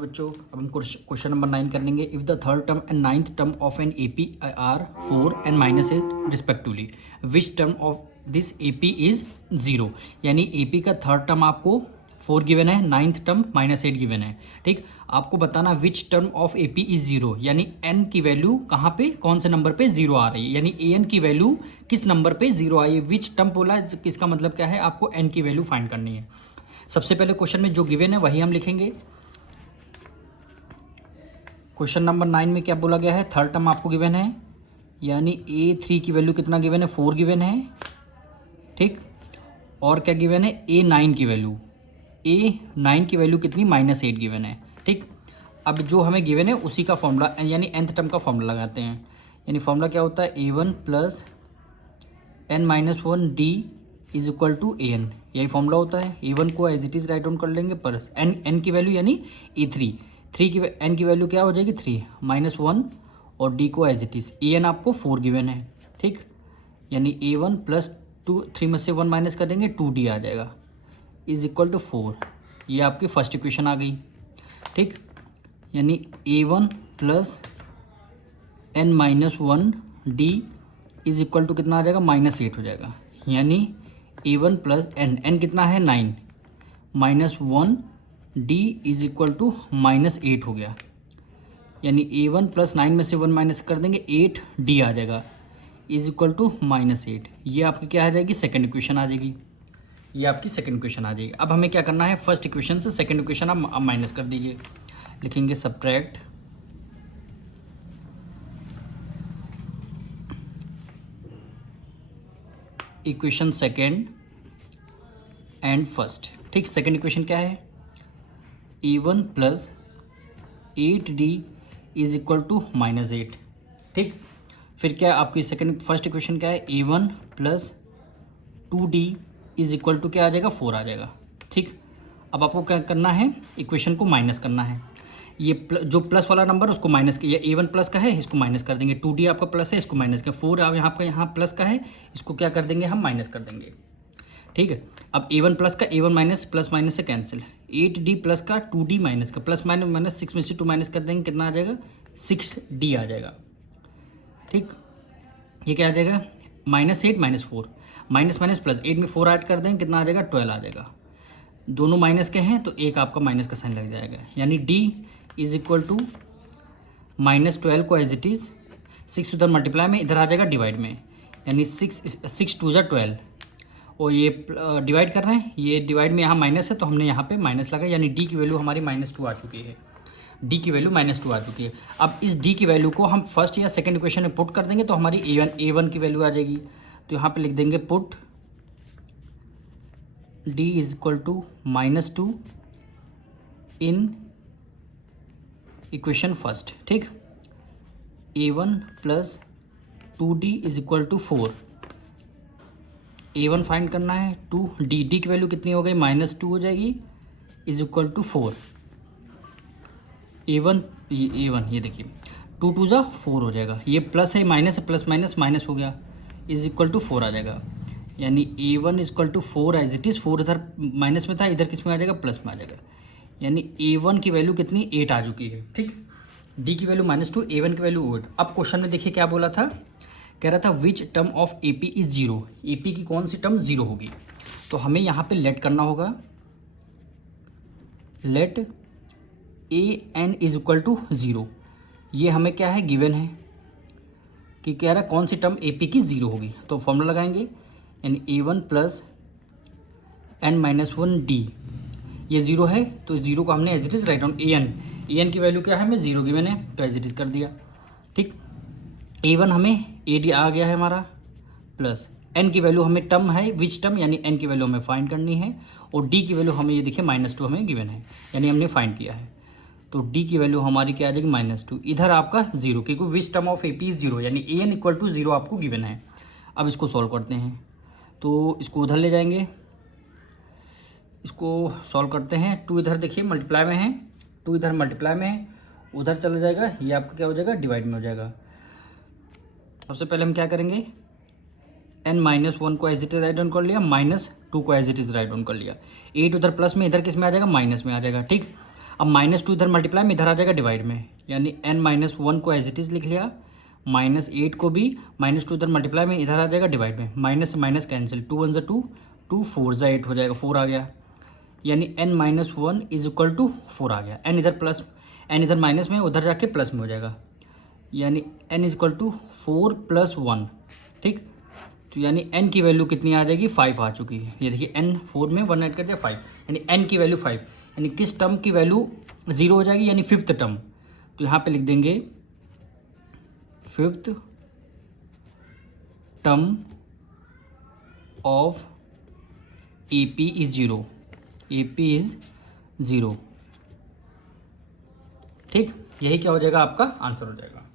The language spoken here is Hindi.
बच्चों अब हम क्वेश्चन नंबर 9 कर लेंगे। If the third term and ninth term of an AP are 4 and -8 respectively, which term of this AP is 0। यानी एपी का थर्ड टर्म आपको 4 गिवन है, नाइन्थ टर्म -8 गिवन है। ठीक, आपको बताना विच टर्म ऑफ एपी इज 0, यानी एन की वैल्यू कहाँ पे, कौन से नंबर पे 0 आ रही है, यानी ए एन की वैल्यू किस नंबर पे 0 आई है। विच टर्म बोला, इसका मतलब क्या है, आपको एन की वैल्यू फाइंड करनी है। सबसे पहले क्वेश्चन में जो गिवन है वही हम लिखेंगे। क्वेश्चन नंबर 9 में क्या बोला गया है, थर्ड टर्म आपको गिवन है, यानी A3 की वैल्यू कितना गिवन है, 4 गिवन है। ठीक, और क्या गिवन है, A9 की वैल्यू, A9 की वैल्यू कितनी, -8 गिवन है। ठीक, अब जो हमें गिवन है उसी का फॉर्मूला, यानी nth टर्म का फॉर्मूला लगाते हैं। यानी फॉर्मूला क्या होता है, A1 + n-1 D is equal to AN, यही फॉर्मूला होता है। A1 को as it is write down कर लेंगे, पर n की वैल्यू यानी A3, n की वैल्यू क्या हो जाएगी 3 -1, और D को एज इट इज़, AN आपको 4 गिवन है। ठीक, यानी A1 + 2, 3 में से 1 माइनस कर देंगे 2D आ जाएगा, इज इक्वल टू 4। ये आपकी फर्स्ट इक्वेशन आ गई। ठीक, यानी A1 + n-1 D is equal to कितना आ जाएगा, -8 हो जाएगा। यानी A1 + n कितना है 9, -1 D इज इक्वल टू -8 हो गया। यानी A1 + 9 में से 1 माइनस कर देंगे 8D आ जाएगा, इज इक्वल टू -8। ये आपकी क्या आ जाएगी, सेकंड इक्वेशन आ जाएगी। ये आपकी सेकंड इक्वेशन आ जाएगी। अब हमें क्या करना है, फर्स्ट इक्वेशन से सेकंड इक्वेशन आप माइनस कर दीजिए। लिखेंगे subtract equation second and first. ठीक, सेकंड इक्वेशन क्या है, A1 + 8D is equal to -8। ठीक, फिर क्या आपकी फर्स्ट इक्वेशन क्या है, A1 + 2D is equal to क्या आ जाएगा, 4 आ जाएगा। ठीक, अब आपको क्या करना है, इक्वेशन को माइनस करना है। ये जो प्लस वाला नंबर उसको माइनस किया, A1 प्लस का है, इसको माइनस कर देंगे, 2D आपका प्लस है, इसको माइनस किया, 4 आप यहाँ प्लस का है, इसको क्या कर देंगे, हम माइनस कर देंगे। ठीक है, अब A1 प्लस का A1 माइनस प्लस माइनस से कैंसिल, 8D प्लस का 2D माइनस का, प्लस माइनस 6 में से 2 माइनस कर देंगे, कितना आ जाएगा, 6D आ जाएगा। ठीक, ये क्या आ जाएगा, -8 -4, माइनस माइनस प्लस, 8 में 4 ऐड कर देंगे, कितना आ जाएगा, 12 आ जाएगा। दोनों माइनस के हैं तो एक आपका माइनस का साइन लग जाएगा। यानी D इज इक्वल टू -12 को एज इट इज़, 6 उधर मल्टीप्लाई में, इधर आ जाएगा डिवाइड में, यानी 6 2 ज़ा 12, और ये डिवाइड कर रहे हैं, ये डिवाइड में यहाँ माइनस है तो हमने यहाँ पे माइनस लगा, यानी D की वैल्यू हमारी -2 आ चुकी है। D की वैल्यू -2 आ चुकी है। अब इस D की वैल्यू को हम फर्स्ट या सेकंड इक्वेशन में पुट कर देंगे तो हमारी A1 की वैल्यू आ जाएगी। तो यहाँ पे लिख देंगे put D is equal to -2 in equation first. ठीक, A1 + 2D इज इक्वल टू 4, A1 फाइंड करना है, 2D की वैल्यू कितनी हो गई, -2 हो जाएगी, इज इक्वल टू 4। A1 ये देखिए 2 2 ज़ा 4 हो जाएगा, ये प्लस है माइनस है, प्लस माइनस माइनस हो गया, इज इक्वल टू 4 आ जाएगा। यानी A1 इज इक्वल टू 4 एज इट इज़, 4 इधर माइनस में था, इधर किस में आ जाएगा, प्लस में आ जाएगा। यानी A1 की वैल्यू कितनी, 8 आ चुकी है। ठीक, D की वैल्यू -2, A1 की वैल्यू 8। अब क्वेश्चन में देखिए क्या बोला था, कह रहा था विच term of AP is 0, AP की कौन सी टर्म 0 होगी। तो हमें यहाँ पे लेट करना होगा, let AN is equal to 0। ये हमें क्या है, गिवन है कि कह रहा है कौन सी टर्म AP की 0 होगी। तो फॉर्मूला लगाएंगे, यानी A1 + n-1 D, ये 0 है तो 0 को हमने as it is write down, AN की वैल्यू क्या है, हमें 0 गिवन है तो एज इट इज़ कर दिया। ठीक, A1 हमें AD आ गया है हमारा, प्लस N की वैल्यू हमें टर्म है, विच टर्म, यानी N की वैल्यू हमें फाइंड करनी है, और D की वैल्यू हमें ये देखिए -2 हमें गिवन है, यानी हमने फाइंड किया है। तो D की वैल्यू हमारी क्या आ जाएगी, -2, इधर आपका 0, क्योंकि विच टर्म ऑफ AP इज 0, यानी AN इक्वल टू 0 आपको गिवन है। अब इसको सॉल्व करते हैं, तो इसको उधर ले जाएंगे, इसको सॉल्व करते हैं। 2 इधर देखिए मल्टीप्लाई में है, 2 इधर मल्टीप्लाई में है, उधर चला जाएगा, ये आपका क्या हो जाएगा, डिवाइड में हो जाएगा। सबसे पहले हम क्या करेंगे, n-1 को as it is write down कर लिया, -2 को as it is write down कर लिया, 8 उधर प्लस में, इधर किस में आ जाएगा, माइनस में आ जाएगा। ठीक, अब -2 इधर मल्टीप्लाई में, इधर आ जाएगा डिवाइड में, यानी n-1 को एज इट इज़ लिख लिया, -8 को भी -2 इधर मल्टीप्लाई में, इधर आ जाएगा डिवाइड में, माइनस माइनस कैंसिल, 2 1 2, 2 4 8 हो जाएगा, 4 आ गया, यानी n-1 इज इक्वल टू 4 आ गया। n इधर प्लस, n इधर माइनस में, उधर जाके प्लस में हो जाएगा, यानी n इज इक्वल टू 4 + 1। ठीक, तो यानी n की वैल्यू कितनी आ जाएगी, 5 आ चुकी है। ये देखिए n 4 में 1 ऐड कर दिया 5, यानी n की वैल्यू 5, यानी किस टर्म की वैल्यू 0 हो जाएगी, यानी 5th टर्म। तो यहाँ पे लिख देंगे 5th term of AP is 0, AP is 0। ठीक, यही क्या हो जाएगा, आपका आंसर हो जाएगा।